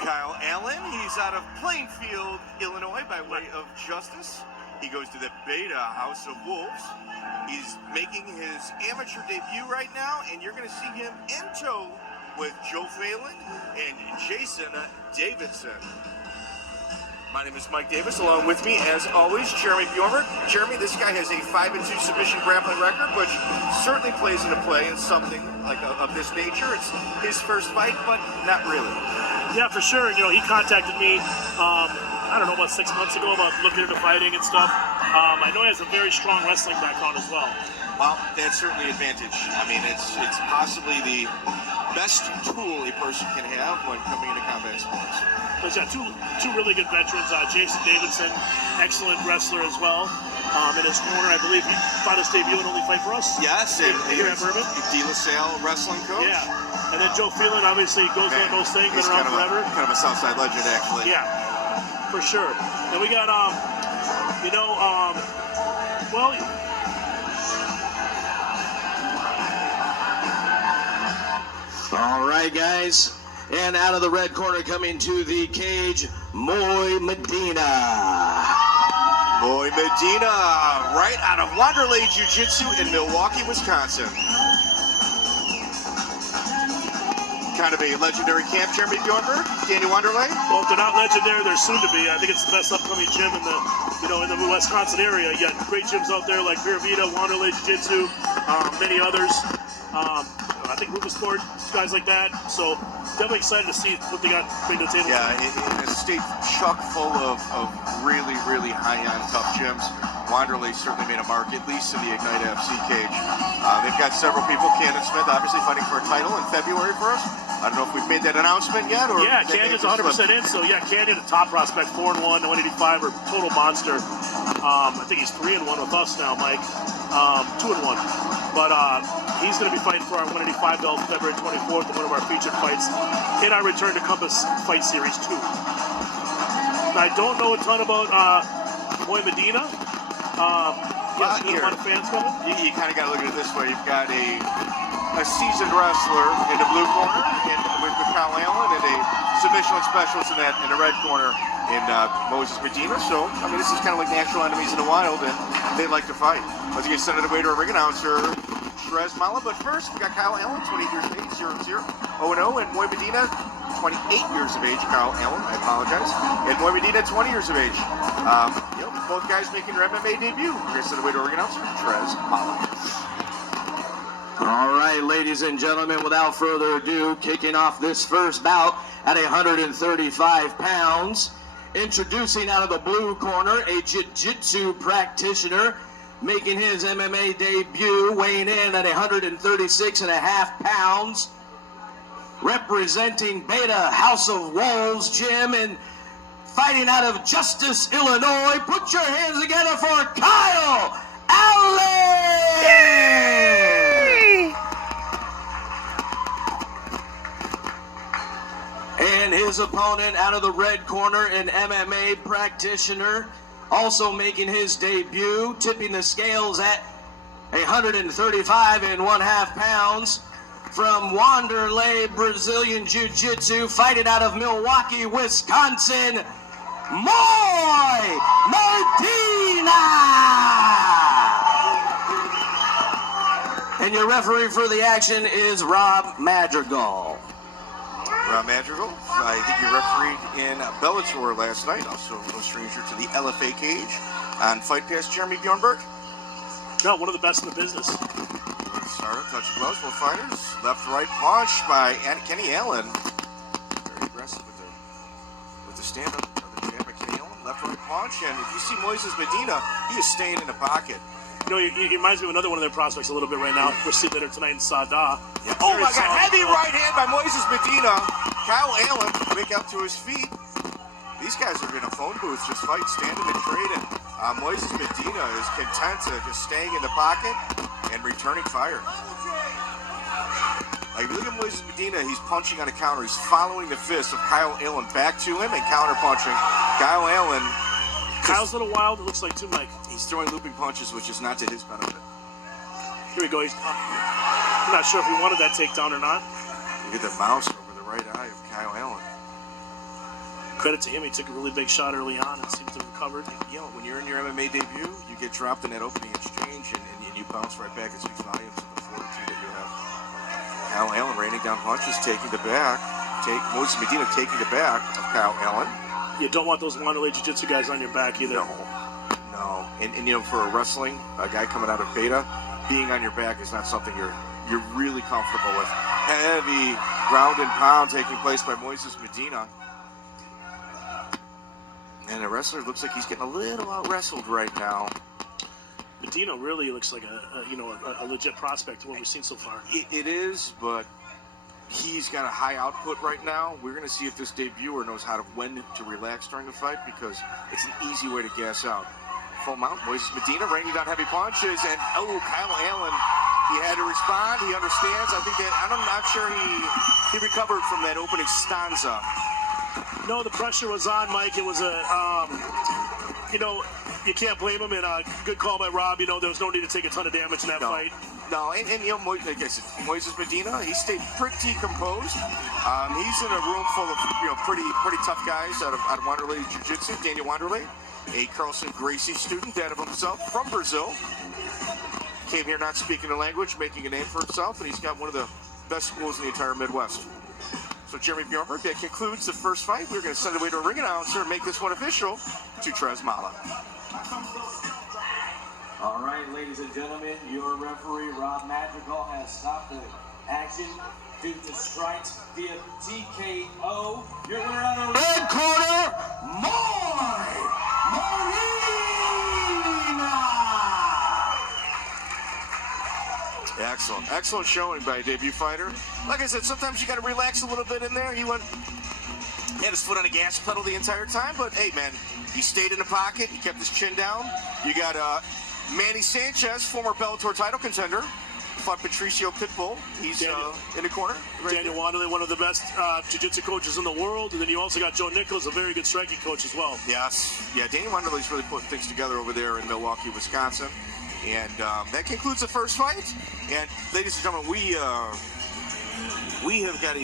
Kyle Allen, he's out of Plainfield, Illinois by way of Justice. He goes to the Beta House of Wolves. He's making his amateur debut right now, and you're going to see him in tow with Joe Phelan and Jason Davidson. My name is Mike Davis. Along with me, as always, Jeremy Bjornberg. Jeremy, this guy has a 5-2 submission grappling record, which certainly plays into play in something like of this nature. It's his first fight, but not really. Yeah, for sure. You know, he contacted me, I don't know, about 6 months ago about looking into fighting and stuff. I know he has a very strong wrestling background as well. Well, that's certainly an advantage. I mean, it's possibly the best tool a person can have when coming into combat sports. He's got two really good veterans. Jason Davidson, excellent wrestler as well. In his corner, I believe he fought his debut and only fight for us. Yes, and here at Bourbon. De La Salle wrestling coach. Yeah, and then Joe Phelan obviously goes on those things, been around forever. Kind of a Southside legend, actually. Yeah, for sure. And we got, well. All right, guys. And out of the red corner coming to the cage, Moy Medina. Moy Medina, right out of Wanderlei Jiu-Jitsu in Milwaukee, Wisconsin. Kind of a legendary camp, Jeremy Bjornberg, Danny Wanderlei. Well, if they're not legendary, they're soon to be. I think it's the best upcoming gym in the, in the Wisconsin area. You got great gyms out there like Pura Vida, Wanderlei Jiu-Jitsu, many others. I think Ruka Sport, guys like that. So definitely excited to see what they got to bring to the table. Yeah, in a state chock full of really, really high-end tough gyms, Wanderlei certainly made a mark, at least in the Ignite FC cage. They've got several people. Cannon Smith, obviously fighting for a title in February for us. I don't know if we've made that announcement yet. Or yeah, Canyon's 100% in. So yeah, Canyon, a top prospect, 4-1, 185, or total monster. I think he's 3-1 with us now, Mike. 2-1. But he's going to be fighting for our 185 belt February 24th in one of our featured fights in our Return to Compass Fight Series 2. Now, I don't know a ton about Moy Medina. Yes, a lot of fans coming. You kind of got to look at it this way. You've got a seasoned wrestler in the blue corner with Kyle Allen, and a submission specialist in the red corner in Moses Medina. So, I mean, this is kind of like natural enemies in the wild, and they like to fight. Let's get sent it away to our ring announcer, Shrez Mala. But first, we got Kyle Allen, 28 years of age, 0-0, 0-0, and Moy Medina, 28 years of age. Kyle Allen, I apologize. And Moy Medina, 20 years of age. Both guys making their MMA debut. We're going to send it away to our ring announcer, Shrez Mala. All right, ladies and gentlemen, without further ado, kicking off this first bout at 135 pounds. Introducing out of the blue corner, a jiu-jitsu practitioner, making his MMA debut, weighing in at 136.5 pounds. Representing Beta House of Wolves Gym and fighting out of Justice, Illinois. Put your hands together for Kyle Allen! Yay! And his opponent out of the red corner, an MMA practitioner, also making his debut, tipping the scales at 135.5 pounds. From Wanderlei Brazilian Jiu-Jitsu, fighting out of Milwaukee, Wisconsin, Moy Medina! And your referee for the action is Rob Madrigal. Rob Madrigal, I think you refereed in Bellator last night, also no stranger to the LFA cage on Fight Pass. Jeremy Bjornberg? No, one of the best in the business. Starter, touch of gloves, both fighters. Left-right punch by Kenny Allen. Very aggressive with the stand-up. The jab by Kenny Allen. Left-right punch, and if you see Moises Medina, he is staying in the pocket. You know, he reminds me of another one of their prospects a little bit right now. We're sitting there tonight in Sada. Yeah. Oh my God, heavy right hand by Moises Medina. Kyle Allen back up to his feet. These guys are in a phone booth just fighting, standing and trading. Moises Medina is content to just staying in the pocket and returning fire. Like, if you look at Moises Medina, he's punching on a counter. He's following the fist of Kyle Allen back to him and counter-punching. Kyle Allen. Kyle's a little wild, it looks like, too, Mike. He's throwing looping punches, which is not to his benefit. Here we go. I'm not sure if he wanted that takedown or not. Look at the mouse over the right eye of Kyle Allen. credit to him. He took a really big shot early on and seems to have recovered. You know, when you're in your MMA debut, you get dropped in that opening exchange, and you bounce right back. It speaks volumes of the fortitude that you have. Kyle Allen raining down punches, taking the back. Moses Medina taking the back of Kyle Allen. You don't want those Wanderlei Jiu-Jitsu guys on your back either. No. And you know, for a wrestling, a guy coming out of Beta, being on your back is not something you're really comfortable with. Heavy ground and pound taking place by Moses Medina. And the wrestler looks like he's getting a little out-wrestled right now. Medina really looks like a legit prospect to what we've seen so far. It is, but he's got a high output right now. We're going to see if this debuter knows when to relax during the fight, because it's an easy way to gas out. Full mount, Moses Medina raining down heavy punches, and Kyle Allen, he had to respond. He understands. I think that I'm not sure he recovered from that opening stanza. No, the pressure was on, Mike. It was you can't blame him, and a good call by Rob. There was no need to take a ton of damage in that fight. No, and like I said, Moses Medina, he stayed pretty composed. He's in a room full of pretty tough guys out of Wanderlei Jiu-Jitsu. Daniel Wanderlei, a Carlson Gracie student, that of himself, from Brazil. Came here not speaking the language, making a name for himself, and he's got one of the best schools in the entire Midwest. So Jeremy Bjornberg, that concludes the first fight. We're going to send it away to a ring announcer and make this one official to Trez Mala. All right, ladies and gentlemen, your referee, Rob Madrigal, has stopped the action due to strikes via TKO. Your winner out of the red corner, Molina! Excellent showing by a debut fighter. Like I said, sometimes you got to relax a little bit in there. He had his foot on the gas pedal the entire time, but hey, man, he stayed in the pocket. He kept his chin down. You got Manny Sanchez, former Bellator title contender, fought Patricio Pitbull. He's in the corner. Daniel Wanderlei, one of the best jiu-jitsu coaches in the world, and then you also got Joe Nichols, a very good striking coach as well. Yes. Yeah, Daniel Wanderlei's really putting things together over there in Milwaukee, Wisconsin. And that concludes the first fight. And ladies and gentlemen, we have got a